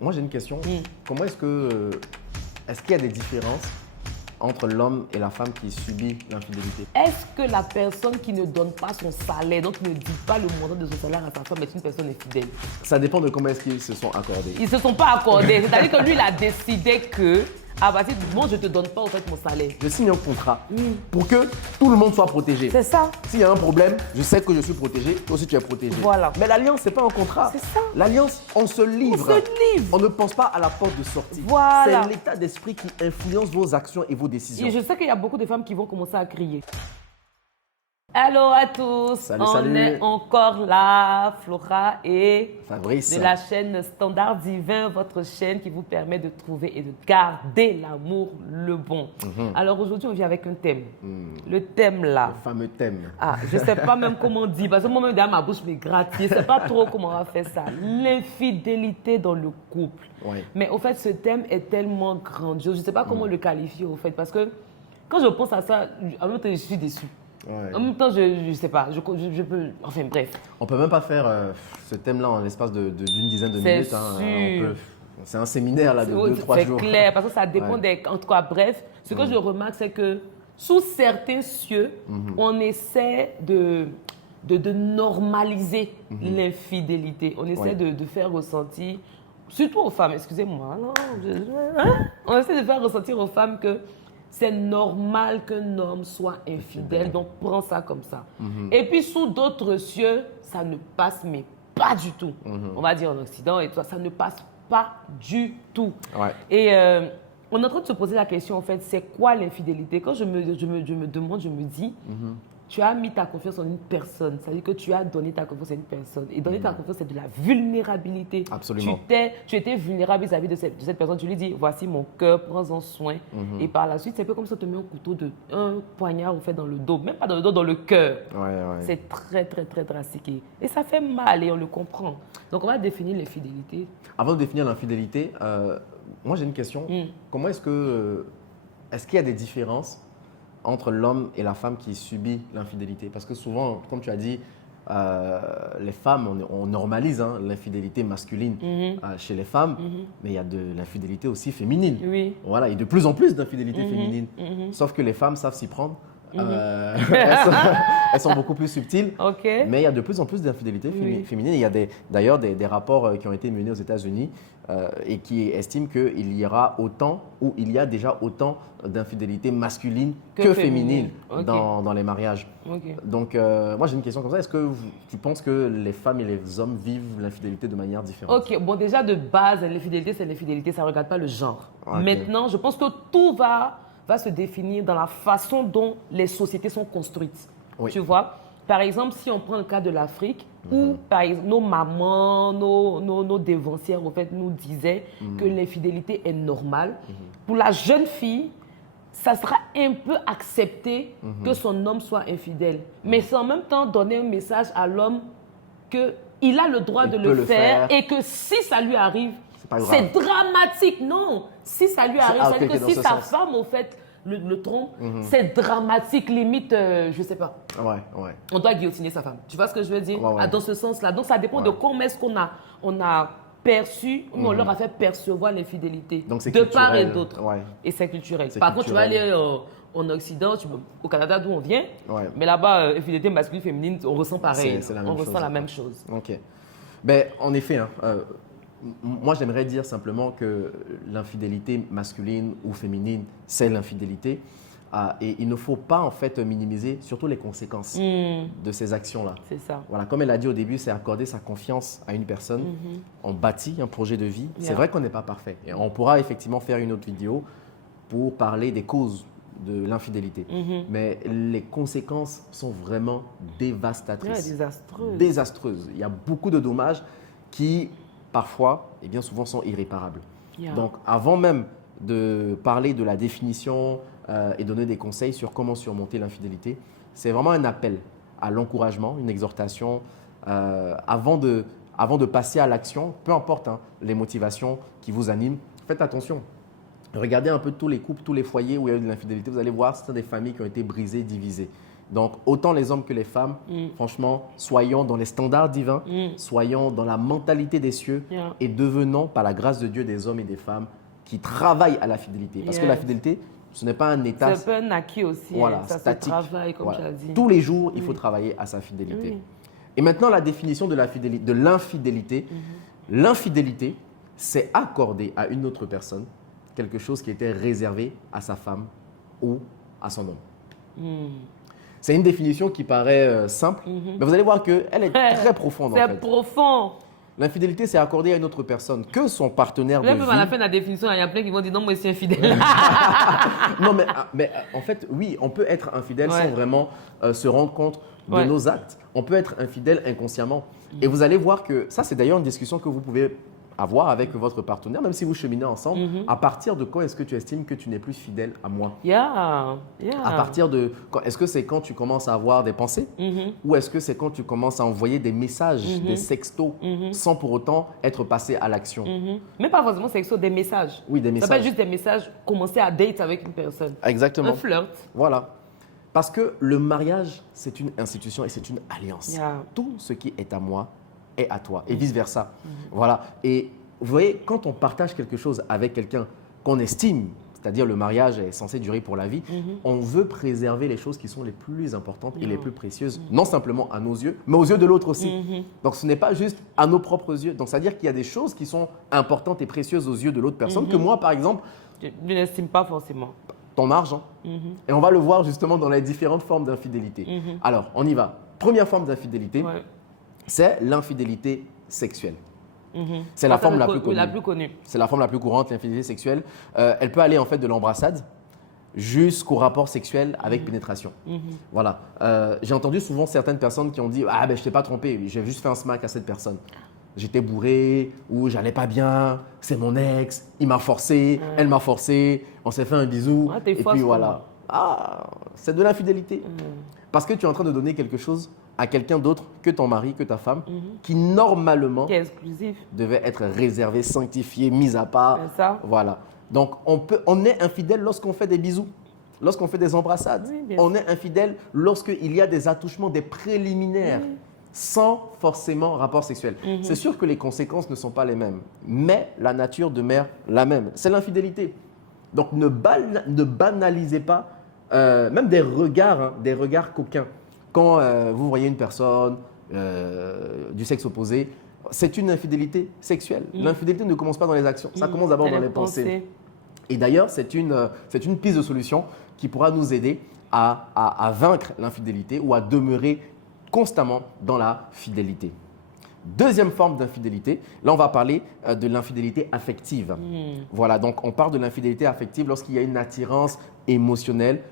Moi, j'ai une question. Comment est-ce qu'il y a des différences entre l'homme et la femme qui subit l'infidélité? Est-ce que la personne qui ne donne pas son salaire, donc ne dit pas le montant de son salaire à sa femme, est une personne infidèle? Ça dépend de comment est-ce qu'ils se sont accordés. Ils ne se sont pas accordés. C'est-à-dire que lui, il a décidé que, à partir du moment où je ne te donne pas en fait mon salaire. Je signe un contrat pour que tout le monde soit protégé. C'est ça. S'il y a un problème, je sais que je suis protégé, toi aussi tu es protégé. Voilà. Mais l'alliance, c'est pas un contrat. C'est ça. L'alliance, on se livre. On se livre. On ne pense pas à la porte de sortie. Voilà. C'est l'état d'esprit qui influence vos actions et vos décisions. Et je sais qu'il y a beaucoup de femmes qui vont commencer à crier. Allô à tous, Salut, on salut. est encore là, Flora et Fabrice. de la chaîne Standard Divin, votre chaîne qui vous permet de trouver et de garder l'amour, le bon. Alors aujourd'hui, on vient avec un thème. Le thème là. Le fameux thème. Ah, je ne sais pas même comment on dit, parce que moi-même, derrière ma bouche me gratte. Je ne sais pas trop comment on va faire ça. L'infidélité dans le couple. Ouais. Mais au fait, ce thème est tellement grandiose. Je ne sais pas comment le qualifier, au fait, parce que quand je pense à ça, en même temps, je suis déçue. Ouais. En même temps, je ne sais pas, je peux... Enfin, bref. On peut même pas faire ce thème-là en l'espace d'une dizaine de C'est minutes. Hein. sûr. C'est un séminaire là, de Oui, 2-3 jours. C'est clair, parce que ça dépend Ouais. des... En tout cas, bref, ce que je remarque, c'est que sous certains cieux, on essaie de normaliser l'infidélité. On essaie Ouais. de faire ressentir, surtout aux femmes, excusez-moi, non, on essaie de faire ressentir aux femmes que c'est normal qu'un homme soit infidèle, donc prends ça comme ça. Et puis sous d'autres cieux, ça ne passe mais pas du tout. On va dire en Occident et tout ça, ça ne passe pas du tout. Ouais. Et on est en train de se poser la question, en fait, c'est quoi l'infidélité? Quand je me demande, je me dis, tu as mis ta confiance en une personne, c'est-à-dire que tu as donné ta confiance à une personne. Et donner ta confiance, c'est de la vulnérabilité. Absolument. Tu étais vulnérable vis-à-vis de cette personne. Tu lui dis, voici mon cœur, prends-en soin. Et par la suite, c'est un peu comme si on te met un poignard au fait dans le dos, même pas dans le dos, dans le cœur. Ouais. C'est très, très, très drastique. Et ça fait mal et on le comprend. Donc, on va définir l'infidélité. Avant de définir l'infidélité, moi j'ai une question. Comment est-ce qu'il y a des différences entre l'homme et la femme qui subit l'infidélité? Parce que souvent, comme tu as dit, les femmes, on normalise l'infidélité masculine chez les femmes, mais il y a de l'infidélité aussi féminine. Oui. Voilà, et de plus en plus d'infidélité féminine. Sauf que les femmes savent s'y prendre. Elles sont beaucoup plus subtiles. OK. Mais il y a de plus en plus d'infidélité féminine. Il y a d'ailleurs des rapports qui ont été menés aux États-Unis et qui estiment qu'il y aura autant, ou il y a déjà autant d'infidélité masculine que féminine Ok. dans les mariages. OK. Donc, moi j'ai une question comme ça. Est-ce que tu penses que les femmes et les hommes vivent l'infidélité de manière différente? OK, bon, déjà de base, l'infidélité, c'est l'infidélité, ça ne regarde pas le genre. Ok. Maintenant, je pense que tout va se définir dans la façon dont les sociétés sont construites. Oui. Tu vois? Par exemple, si on prend le cas de l'Afrique, où par exemple, nos mamans, nos dévancières, en fait, nous disaient que l'infidélité est normale. Pour la jeune fille, ça sera un peu accepté que son homme soit infidèle. Mais c'est en même temps donner un message à l'homme qu'il a le droit Il de peut le le faire faire. et que si ça lui arrive, pas grave. c'est dramatique. Non, si ça lui arrive, ah, c'est-à-dire ok, que dans si ce sa sens. femme, au fait, le trompe, c'est dramatique, limite, je ne sais pas. Ouais. On doit guillotiner sa femme. Tu vois ce que je veux dire? Ouais. Ah, dans ce sens-là. Donc, ça dépend de comment est-ce qu'on a perçu, ou on leur a fait percevoir l'infidélité. Donc, c'est de part et culturel. d'autre. Ouais. Et c'est culturel. C'est Par contre, tu vas culturel. aller en Occident, au Canada d'où on vient, Ouais. mais là-bas, infidélité masculine, féminine, on ressent pareil. C'est la même on chose, ressent la quoi. même chose. Ok. Ben, en effet, moi j'aimerais dire simplement que l'infidélité masculine ou féminine, c'est l'infidélité. Et il ne faut pas en fait minimiser surtout les conséquences de ces actions-là. C'est ça. Voilà, comme elle a dit au début, c'est accorder sa confiance à une personne. On bâtit un projet de vie. C'est Yeah. vrai qu'on n'est pas parfait. Et on pourra effectivement faire une autre vidéo pour parler des causes de l'infidélité. Mais les conséquences sont vraiment Ouais, dévastatrices. désastreux. Désastreuses. Il y a beaucoup de dommages qui, parfois, et bien souvent, sont irréparables. Yeah. Donc, avant même de parler de la définition et donner des conseils sur comment surmonter l'infidélité, c'est vraiment un appel à l'encouragement, une exhortation avant de passer à l'action, peu importe les motivations qui vous animent. Faites attention. Regardez un peu tous les couples, tous les foyers où il y a eu de l'infidélité. Vous allez voir, ce sont des familles qui ont été brisées, divisées. Donc, autant les hommes que les femmes, franchement, soyons dans les standards divins, soyons dans la mentalité des cieux et devenons, par la grâce de Dieu, des hommes et des femmes qui travaillent à la fidélité. Parce que la fidélité, ce n'est pas un état... C'est un peu un acquis aussi, voilà, ça statique. se travaille, comme tu as dit. Tous les jours, il faut travailler à sa fidélité. Et maintenant, la définition de l'infidélité. L'infidélité, c'est accorder à une autre personne quelque chose qui était réservé à sa femme ou à son homme. C'est une définition qui paraît simple, mais vous allez voir qu'elle est très profonde. C'est profond. L'infidélité, c'est accorder à une autre personne que son partenaire de Même vie. à la fin de la définition, il y a plein qui vont dire non, moi je suis infidèle. Non, mais en fait, oui, on peut être infidèle sans vraiment se rendre compte de nos actes. On peut être infidèle inconsciemment. Et vous allez voir que ça, c'est d'ailleurs une discussion que vous pouvez avoir avec votre partenaire, même si vous cheminez ensemble. À partir de quand est-ce que tu estimes que tu n'es plus fidèle à moi? À partir de est-ce que c'est quand tu commences à avoir des pensées ou est-ce que c'est quand tu commences à envoyer des messages, des sextos, sans pour autant être passé à l'action? Mais pas forcément sexto, des messages. Oui, des messages. Ça peut être juste des messages, commencer à date avec une personne. Exactement. Un flirt. Voilà. Parce que le mariage, c'est une institution et c'est une alliance. Tout ce qui est à moi est à toi et vice-versa. Voilà. Et vous voyez, quand on partage quelque chose avec quelqu'un qu'on estime, c'est-à-dire le mariage est censé durer pour la vie, on veut préserver les choses qui sont les plus importantes et les plus précieuses, non simplement à nos yeux, mais aux yeux de l'autre aussi. Donc ce n'est pas juste à nos propres yeux. Donc c'est-à-dire qu'il y a des choses qui sont importantes et précieuses aux yeux de l'autre personne que moi, par exemple, je ne l'estime pas forcément. Ton argent. Et on va le voir justement dans les différentes formes d'infidélité. Alors, on y va. Première forme d'infidélité, c'est l'infidélité sexuelle. C'est la forme la plus connue. C'est la forme la plus courante, l'infidélité sexuelle. Elle peut aller en fait de l'embrassade jusqu'au rapport sexuel avec pénétration. Voilà. J'ai entendu souvent certaines personnes qui ont dit « Ah ben je t'ai pas trompé, j'ai juste fait un smack à cette personne. J'étais bourré ou j'allais pas bien, c'est mon ex, il m'a forcé, elle m'a forcé, on s'est fait un bisou et puis voilà. » Ah, c'est de l'infidélité. Parce que tu es en train de donner quelque chose à quelqu'un d'autre que ton mari, que ta femme, qui normalement devait être réservé, sanctifié, mis à part. C'est ça. Voilà. Donc, on est infidèle lorsqu'on fait des bisous, lorsqu'on fait des embrassades. On est infidèle lorsqu'il y a des attouchements, des préliminaires, sans forcément rapport sexuel. C'est sûr que les conséquences ne sont pas les mêmes, mais la nature demeure la même. C'est l'infidélité. Donc, ne banalisez pas même des regards coquins. Quand vous voyez une personne du sexe opposé, c'est une infidélité sexuelle. L'infidélité ne commence pas dans les actions, ça commence d'abord dans les pensées. Et d'ailleurs, c'est une piste de solution qui pourra nous aider à vaincre l'infidélité ou à demeurer constamment dans la fidélité. Deuxième forme d'infidélité, là on va parler de l'infidélité affective. Voilà, donc on parle de l'infidélité affective lorsqu'il y a une attirance émotionnelle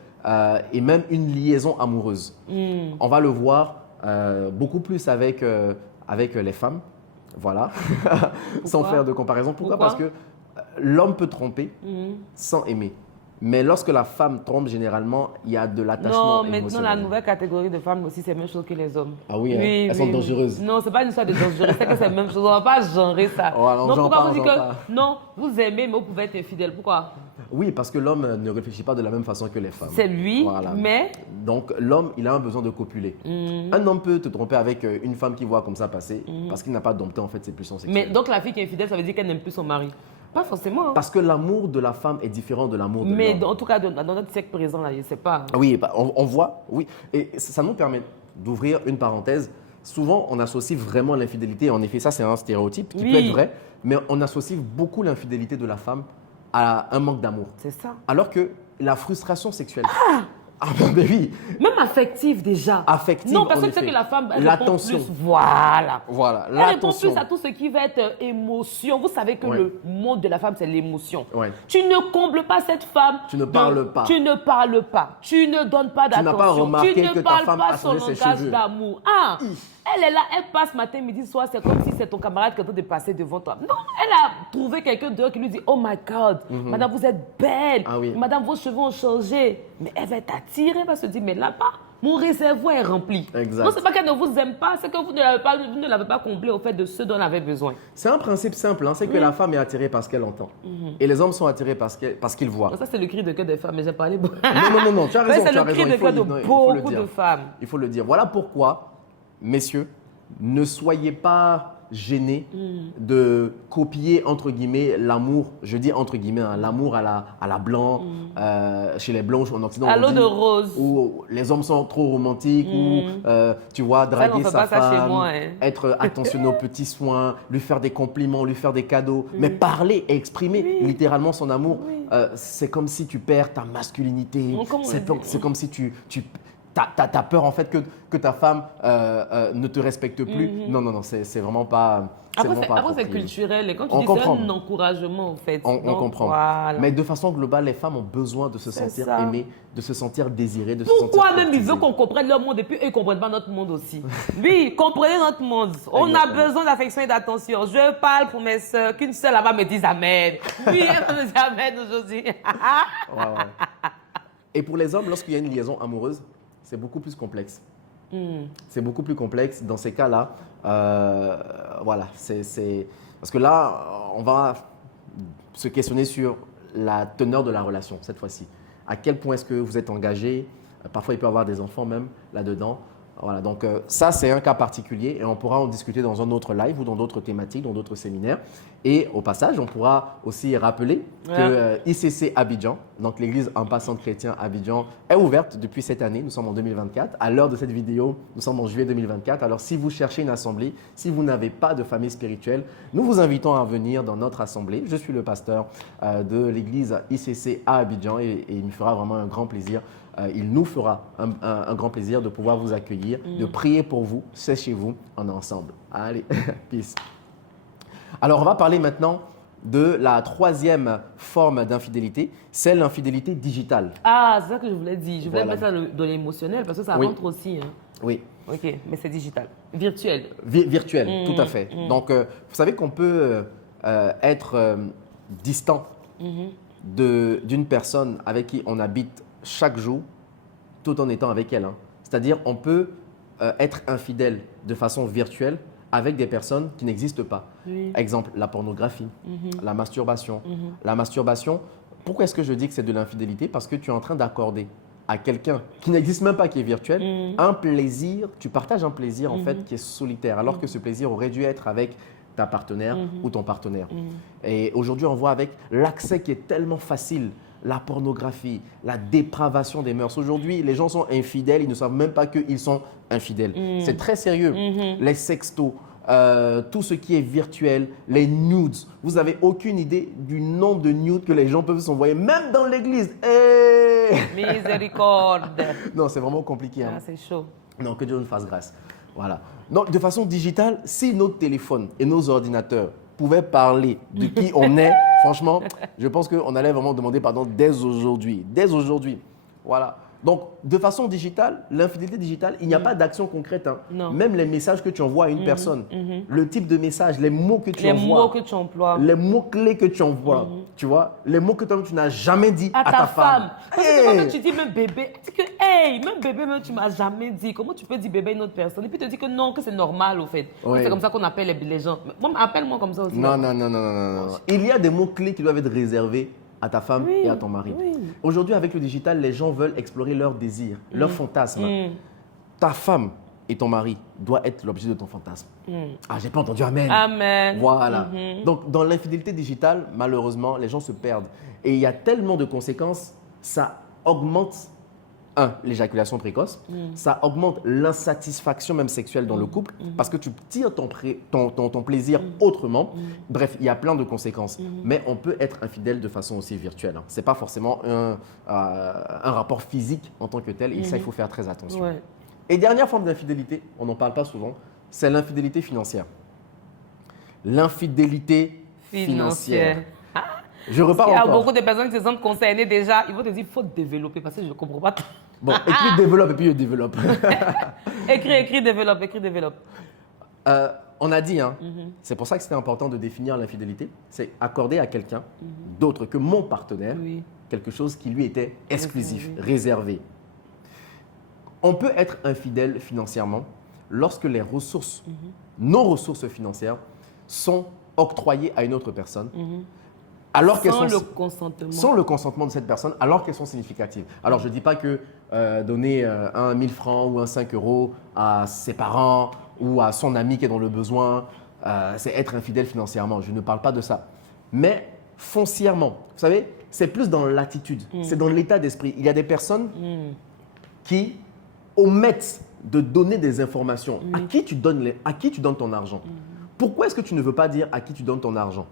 et même une liaison amoureuse. On va le voir beaucoup plus avec les femmes, voilà, sans faire de comparaison. Pourquoi? Parce que l'homme peut tromper sans aimer. Mais lorsque la femme trompe, généralement, il y a de l'attachement émotionnel. Non, maintenant, la nouvelle catégorie de femmes aussi, c'est la même chose que les hommes. Ah oui, elles sont dangereuses. Non, ce n'est pas une histoire de dangereux, c'est que c'est la même chose. On ne va pas genrer ça. Oh, alors, non, pourquoi vous dites que non, vous aimez, mais vous pouvez être infidèle? Pourquoi? Oui, parce que l'homme ne réfléchit pas de la même façon que les femmes. C'est lui, mais... Donc, l'homme, il a un besoin de copuler. Un homme peut te tromper avec une femme qu'il voit comme ça passer parce qu'il n'a pas dompté, en fait, ses pulsions sexuelles. Mais donc, la fille qui est infidèle, ça veut dire qu'elle n'aime plus son mari? Pas forcément. Parce que l'amour de la femme est différent de l'amour de l'homme. Mais en tout cas, dans notre siècle présent, là, je ne sais pas. Oui, on voit, oui. Et ça nous permet d'ouvrir une parenthèse. Souvent, on associe vraiment l'infidélité. En effet, ça, c'est un stéréotype qui peut être vrai. Mais on associe beaucoup l'infidélité de la femme à un manque d'amour. C'est ça. Alors que la frustration sexuelle... Ah ben oui. Même affective déjà. Affective. Non, parce que c'est que la femme elle répond plus. Voilà. Elle répond plus à tout ce qui va être émotion. Vous savez que le monde de la femme, c'est l'émotion. Tu ne combles pas cette femme. Tu ne parles pas. Tu ne parles pas. Tu ne donnes pas d'attention. Tu n'as pas remarqué tu ne que parles ta femme pas a son changé ses langage cheveux. d'amour. Ah, elle est là, elle passe matin, midi, soir. C'est comme si c'est ton camarade qui est en train de passer devant toi. Non, elle a trouvé quelqu'un dehors qui lui dit « Oh my God, madame, vous êtes belle. Ah oui. Madame, vos cheveux ont changé. » Mais elle va t'attirer, elle va se dire « Mais là-bas, Mon réservoir est rempli. Exact. Non, ce n'est pas qu'elle ne vous aime pas, c'est que vous ne l'avez pas comblé au fait de ce dont elle avait besoin. C'est un principe simple, hein, c'est que la femme est attirée par ce qu'elle entend. Et les hommes sont attirés par ce qu'ils voient. Ça, c'est le cri de cœur des femmes, mais j'ai parlé. Non, tu as raison. C'est le cri de cœur de beaucoup de femmes. Il faut le dire. Voilà pourquoi, messieurs, ne soyez pas gênés de copier, entre guillemets, l'amour, je dis entre guillemets, hein, l'amour à la blanc, chez les blancs en Occident. À l'eau de rose. Où les hommes sont trop romantiques, ou tu vois, draguer sa femme, moi, être attentionné aux petits soins, lui faire des compliments, lui faire des cadeaux, mais parler et exprimer littéralement son amour, c'est comme si tu perds ta masculinité, c'est comme si tu as peur en fait que ta femme ne te respecte plus. Non, c'est vraiment pas. Après, c'est culturel. Et quand tu dis c'est un encouragement, en fait. On comprend. Voilà. Mais de façon globale, les femmes ont besoin de se sentir aimées, de se sentir désirées, de se sentir. Pourquoi même ils veulent qu'on comprenne leur monde et puis eux, ils ne comprennent pas notre monde aussi? Oui, comprenez notre monde. On a besoin d'affection et d'attention. Je parle pour mes soeurs, qu'une seule là-bas me dise Amen. Oui, elle me dit Amen aujourd'hui. Ouais. Et pour les hommes, lorsqu'il y a une liaison amoureuse, c'est beaucoup plus complexe. C'est beaucoup plus complexe. Dans ces cas-là, voilà, parce que là, on va se questionner sur la teneur de la relation cette fois-ci. À quel point est-ce que vous êtes engagé? Parfois, il peut y avoir des enfants même là-dedans. Voilà, donc ça, c'est un cas particulier et on pourra en discuter dans un autre live ou dans d'autres thématiques, dans d'autres séminaires. Et au passage, on pourra aussi rappeler que ICC Abidjan, donc l'église en passant chrétien Abidjan, est ouverte depuis cette année. Nous sommes en 2024. À l'heure de cette vidéo, nous sommes en juillet 2024. Alors, si vous cherchez une assemblée, si vous n'avez pas de famille spirituelle, nous vous invitons à venir dans notre assemblée. Je suis le pasteur de l'église ICC à Abidjan et il me fera vraiment un grand plaisir. Il nous fera un grand plaisir de pouvoir vous accueillir, de prier pour vous, c'est chez vous, on est ensemble. Allez, peace. Alors, on va parler maintenant de la troisième forme d'infidélité, c'est l'infidélité digitale. Ah, c'est ça que je voulais dire. Je voulais mettre ça dans l'émotionnel parce que ça rentre aussi. Hein. Oui. Ok, mais c'est digital. Virtuel. Virtuel, tout à fait. Donc, vous savez qu'on peut être distant d'une personne avec qui on habite chaque jour, tout en étant avec elle. Hein. C'est-à-dire, on peut être infidèle de façon virtuelle avec des personnes qui n'existent pas. Oui. Exemple, la pornographie, la masturbation. La masturbation, pourquoi est-ce que je dis que c'est de l'infidélité? Parce que tu es en train d'accorder à quelqu'un qui n'existe même pas, qui est virtuel, un plaisir, tu partages un plaisir en fait qui est solitaire, alors que ce plaisir aurait dû être avec ta partenaire ou ton partenaire. Et aujourd'hui, on voit avec l'accès qui est tellement facile, la pornographie, la dépravation des mœurs. Aujourd'hui, les gens sont infidèles, ils ne savent même pas qu'ils sont infidèles. C'est très sérieux. Les sextos, tout ce qui est virtuel, les nudes. Vous n'avez aucune idée du nombre de nudes que les gens peuvent s'envoyer, même dans l'église. Hey Miséricorde. Non, c'est vraiment compliqué. Hein. Ah, c'est chaud. Non, que Dieu nous fasse grâce. Voilà. Donc, de façon digitale, si nos téléphones et nos ordinateurs pouvaient parler de qui on est, franchement, je pense qu'on allait vraiment demander pardon dès aujourd'hui. Dès aujourd'hui. Voilà. Donc, de façon digitale, l'infidélité digitale, il n'y a pas d'action concrète. Hein. Non. Même les messages que tu envoies à une personne, le type de message, les mots que tu envoies. Les mots que tu emploies. Les mots-clés que tu envoies, tu vois, les mots que tu n'as jamais dit à ta femme. Parce que quand tu dis même bébé, tu dis que, hey, même bébé, même tu m'as jamais dit. Comment tu peux dire bébé à une autre personne? Et puis tu te dis que non, que c'est normal au fait. Oui. C'est comme ça qu'on appelle les gens. Moi, appelle-moi comme ça aussi. Non. Il y a des mots-clés qui doivent être réservés à ta femme et à ton mari. Oui. Aujourd'hui, avec le digital, les gens veulent explorer leurs désirs, leurs fantasmes. Ta femme et ton mari doivent être l'objet de ton fantasme. Ah, j'ai pas entendu Amen. Amen. Voilà. Donc, dans l'infidélité digitale, malheureusement, les gens se perdent. Et il y a tellement de conséquences, ça augmente, l'éjaculation précoce, ça augmente l'insatisfaction même sexuelle dans le couple parce que tu tires ton plaisir autrement. Bref, il y a plein de conséquences. Mais on peut être infidèle de façon aussi virtuelle. Hein. Ce n'est pas forcément un rapport physique en tant que tel. Et ça, il faut faire très attention. Ouais. Et dernière forme d'infidélité, on n'en parle pas souvent, c'est l'infidélité financière. L'infidélité financière. Je repars encore. Il y a beaucoup de personnes qui se sentent concernées déjà. Ils vont te dire qu'il faut développer parce que je ne comprends pas. Bon, écris, développe et puis je développe. écris, développe. On a dit, hein, c'est pour ça que c'était important de définir l'infidélité, c'est accorder à quelqu'un d'autre que mon partenaire quelque chose qui lui était exclusif, réservé. On peut être infidèle financièrement lorsque les ressources, nos ressources financières, sont octroyées à une autre personne, alors qu'elles sont sans le consentement de cette personne, alors qu'elles sont significatives. Alors, je ne dis pas que donner un 1000 francs ou un 5 euros à ses parents ou à son ami qui est dans le besoin, c'est être infidèle financièrement. Je ne parle pas de ça. Mais foncièrement, vous savez, c'est plus dans l'attitude, c'est dans l'état d'esprit. Il y a des personnes qui omettent de donner des informations. À qui tu donnes ton argent? Pourquoi est-ce que tu ne veux pas dire à qui tu donnes ton argent?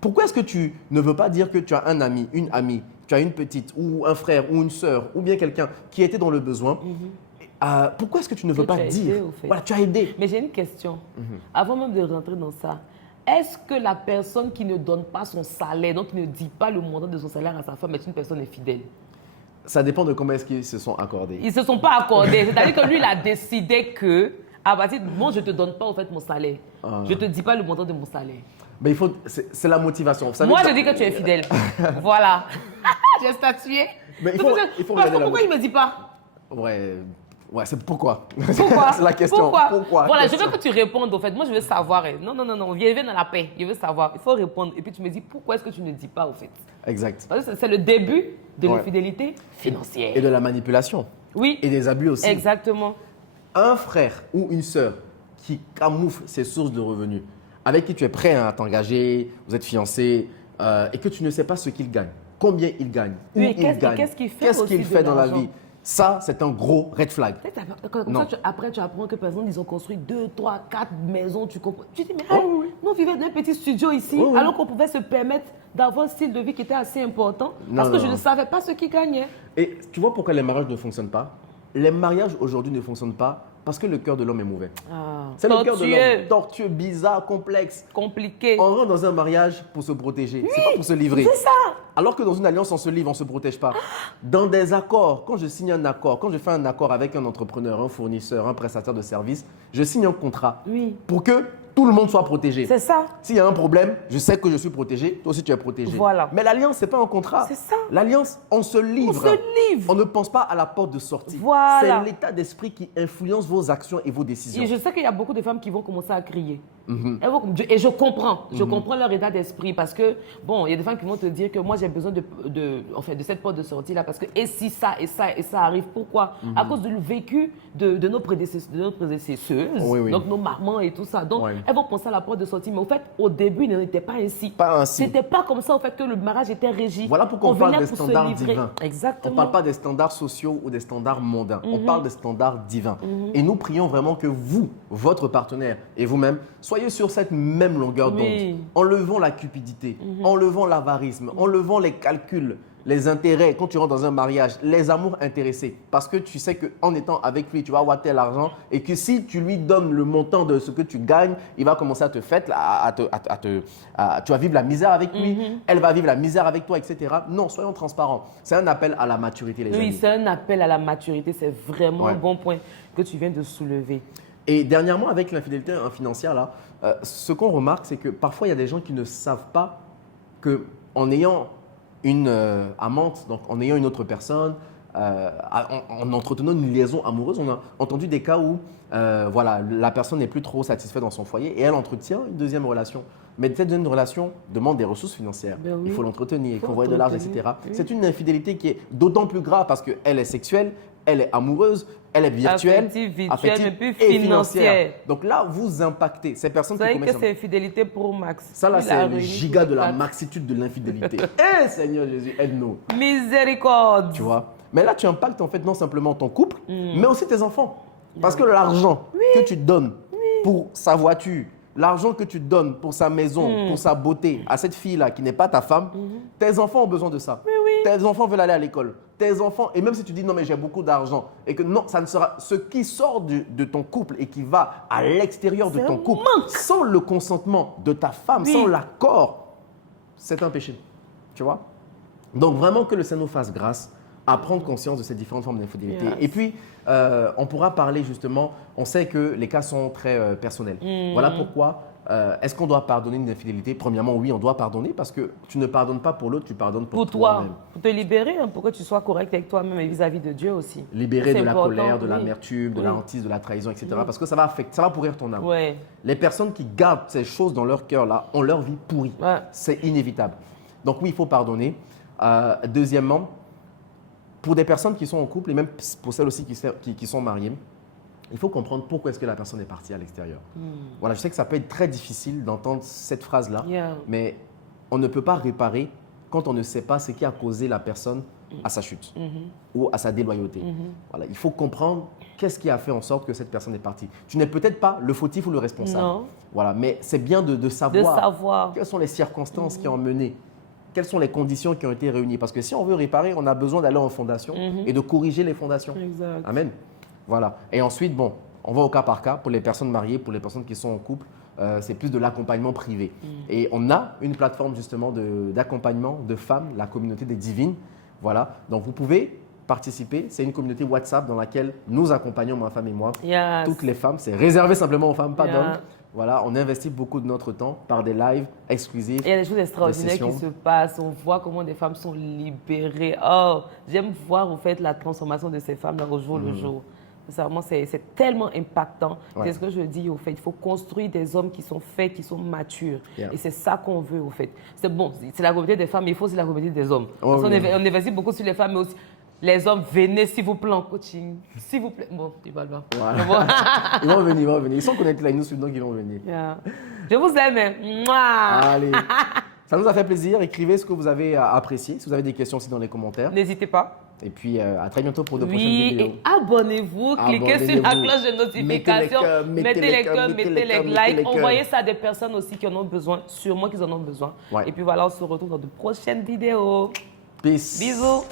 Pourquoi est-ce que tu ne veux pas dire que tu as un ami, une amie, tu as une petite ou un frère ou une sœur ou bien quelqu'un qui était dans le besoin? Pourquoi est-ce que tu ne veux pas dire? Voilà, tu as aidé. Mais j'ai une question. Avant même de rentrer dans ça, est-ce que la personne qui ne donne pas son salaire, donc qui ne dit pas le montant de son salaire à sa femme, est une personne infidèle? Ça dépend de comment est-ce qu'ils se sont accordés. Ils ne se sont pas accordés. C'est-à-dire que lui, il a décidé que, à partir de moi, je ne te donne pas en fait mon salaire. Je ne te dis pas le montant de mon salaire. Mais c'est la motivation. Vous savez, moi, je dis que tu es fidèle. Voilà. J'ai statué. Mais il faut pourquoi il ne me dit pas? Ouais, c'est pourquoi. Pourquoi? C'est la question. Pourquoi? Voilà, je veux que tu répondes au fait. Moi, je veux savoir. Non, viens dans la paix. Je veux savoir. Il faut répondre. Et puis, tu me dis pourquoi est-ce que tu ne dis pas au fait? Exact. Parce que c'est le début de l'infidélité financière. Et de la manipulation. Oui. Et des abus aussi. Exactement. Un frère ou une sœur qui camoufle ses sources de revenus, avec qui tu es prêt à t'engager, vous êtes fiancés, et que tu ne sais pas ce qu'il gagne, combien il gagne, où il gagne, qu'est-ce qu'il fait dans la vie. Ça, c'est un gros red flag. Après, tu apprends que, par exemple, ils ont construit 2, 3, 4 maisons. Tu comprends. Tu dis, mais nous, on vivait dans un petit studio ici, alors qu'on pouvait se permettre d'avoir un style de vie qui était assez important, parce que je ne savais pas ce qu'ils gagnaient. Et tu vois pourquoi les mariages ne fonctionnent pas? Les mariages aujourd'hui ne fonctionnent pas parce que le cœur de l'homme est mauvais. C'est le cœur de l'homme, tortueux, bizarre, complexe. Compliqué. On rentre dans un mariage pour se protéger, c'est pas pour se livrer. C'est ça. Alors que dans une alliance, on se livre, on ne se protège pas. Dans des accords, quand je signe un accord, quand je fais un accord avec un entrepreneur, un fournisseur, un prestataire de service, je signe un contrat pour que tout le monde soit protégé. C'est ça. S'il y a un problème, je sais que je suis protégé, toi aussi tu es protégé. Voilà. Mais l'alliance, ce n'est pas un contrat. C'est ça. L'alliance, on se livre. On se livre. On ne pense pas à la porte de sortie. Voilà. C'est l'état d'esprit qui influence vos actions et vos décisions. Et je sais qu'il y a beaucoup de femmes qui vont commencer à crier. Et je comprends. Je comprends leur état d'esprit parce que, bon, il y a des femmes qui vont te dire que moi, j'ai besoin de cette porte de sortie-là parce que, et si ça, et ça, et ça arrive, pourquoi? À cause du vécu de nos prédécesseuses, donc nos mamans et tout ça. Donc, elles vont penser à la porte de sortie. Mais au fait, au début, il n'était pas ainsi. Pas ainsi. C'était pas comme ça, au fait, que le mariage était régi. Voilà pourquoi on parle des standards divins. Exactement. On ne parle pas des standards sociaux ou des standards mondains. On parle des standards divins. Et nous prions vraiment que vous, votre partenaire et vous-même, soyez sur cette même longueur d'onde. Enlevons la cupidité, enlevons l'avarisme, enlevons les calculs, les intérêts quand tu rentres dans un mariage, les amours intéressés. Parce que tu sais qu'en étant avec lui, tu vas avoir tel argent et que si tu lui donnes le montant de ce que tu gagnes, il va commencer à te faire, tu vas vivre la misère avec lui, elle va vivre la misère avec toi, etc. Non, soyons transparents. C'est un appel à la maturité, les amis. Oui, c'est un appel à la maturité. C'est vraiment un bon point que tu viens de soulever. Et dernièrement, avec l'infidélité financière, là, ce qu'on remarque, c'est que parfois, il y a des gens qui ne savent pas qu'en ayant une amante, donc en ayant une autre personne, en entretenant une liaison amoureuse, on a entendu des cas où la personne n'est plus trop satisfaite dans son foyer et elle entretient une deuxième relation. Mais cette deuxième relation demande des ressources financières. Il faut l'entretenir, il faut envoyer de l'argent, etc. C'est une infidélité qui est d'autant plus grave parce qu'elle est sexuelle, elle est amoureuse, elle est virtuelle, affective et financière. Donc là, vous impactez ces personnes qui commettent ça. C'est infidélité pour Max. Ça là, c'est le giga de la maxitude de l'infidélité. Eh Seigneur Jésus, aide-nous. Miséricorde. Tu vois. Mais là, tu impactes en fait non simplement ton couple, mais aussi tes enfants. Parce que l'argent que tu donnes pour sa voiture, l'argent que tu donnes pour sa maison, pour sa beauté, à cette fille-là qui n'est pas ta femme, tes enfants ont besoin de ça. Tes enfants veulent aller à l'école. Tes enfants, et même si tu dis non mais j'ai beaucoup d'argent, et que non, ça ne sera ce qui sort de ton couple et qui va à l'extérieur de ton couple, sans le consentement de ta femme, sans l'accord, c'est un péché. Tu vois? Donc vraiment que le Seigneur nous fasse grâce à prendre conscience de ces différentes formes d'infidélité. Et puis, on pourra parler justement, on sait que les cas sont très personnels. Voilà pourquoi est-ce qu'on doit pardonner une infidélité? Premièrement, oui, on doit pardonner parce que tu ne pardonnes pas pour l'autre, tu pardonnes pour toi, toi-même. pour te libérer, hein, pour que tu sois correct avec toi-même et vis-à-vis de Dieu aussi. Libérer de la important, colère, de oui. l'amertume, de la hantise, de la trahison, etc. Parce que ça va pourrir ton âme. Ouais. Les personnes qui gardent ces choses dans leur cœur là ont leur vie pourrie. Ouais. C'est inévitable. Donc oui, il faut pardonner. Deuxièmement, pour des personnes qui sont en couple et même pour celles aussi qui sont mariées, il faut comprendre pourquoi est-ce que la personne est partie à l'extérieur. Voilà, je sais que ça peut être très difficile d'entendre cette phrase-là, Yeah. mais on ne peut pas réparer quand on ne sait pas ce qui a causé la personne à sa chute ou à sa déloyauté. Voilà, il faut comprendre qu'est-ce qui a fait en sorte que cette personne est partie. Tu n'es peut-être pas le fautif ou le responsable. Non. Voilà, mais c'est bien de savoir, De savoir. quelles sont les circonstances qui ont mené, quelles sont les conditions qui ont été réunies. Parce que si on veut réparer, on a besoin d'aller en fondation et de corriger les fondations. Exact. Amen. Voilà. Et ensuite, bon, on va au cas par cas. Pour les personnes mariées, pour les personnes qui sont en couple, c'est plus de l'accompagnement privé. Et on a une plateforme justement d'accompagnement de femmes, la communauté des divines. Voilà. Donc vous pouvez participer. C'est une communauté WhatsApp dans laquelle nous accompagnons, ma femme et moi, Yes. toutes les femmes. C'est réservé simplement aux femmes, pas Yeah. d'hommes. Voilà, on investit beaucoup de notre temps par des lives exclusifs. Il y a des choses extraordinaires qui se passent. On voit comment des femmes sont libérées. Oh, j'aime voir, en fait, la transformation de ces femmes-là au jour le jour. Sincèrement, c'est tellement impactant. Ouais. C'est ce que je dis, au fait. Il faut construire des hommes qui sont faits, qui sont matures. Yeah. Et c'est ça qu'on veut, au fait. C'est bon, c'est la communauté des femmes, mais il faut aussi la communauté des hommes. Oh, Parce qu'on oui. on investit beaucoup sur les femmes, mais aussi les hommes, venez, s'il vous plaît, en coaching. S'il vous plaît. Bon, tu vas là. Voilà. Bon. Ils vont venir, ils vont venir. Ils sont connectés là, ils nous suivent, donc ils vont venir. Yeah. Je vous aime. Hein. Mouah. Allez. Ça nous a fait plaisir. Écrivez ce que vous avez apprécié. Si vous avez des questions aussi dans les commentaires. N'hésitez pas. Et puis, à très bientôt pour de prochaines Oui, vidéos. et abonnez-vous, cliquez sur la Abonnez-vous. cloche de notification, mettez les cœurs, mettez les mettez les likes, cœurs. envoyez ça à des personnes aussi qui en ont besoin, sûrement qu'ils en ont besoin. Ouais. Et puis voilà, on se retrouve dans de prochaines vidéos. Peace. Bisous.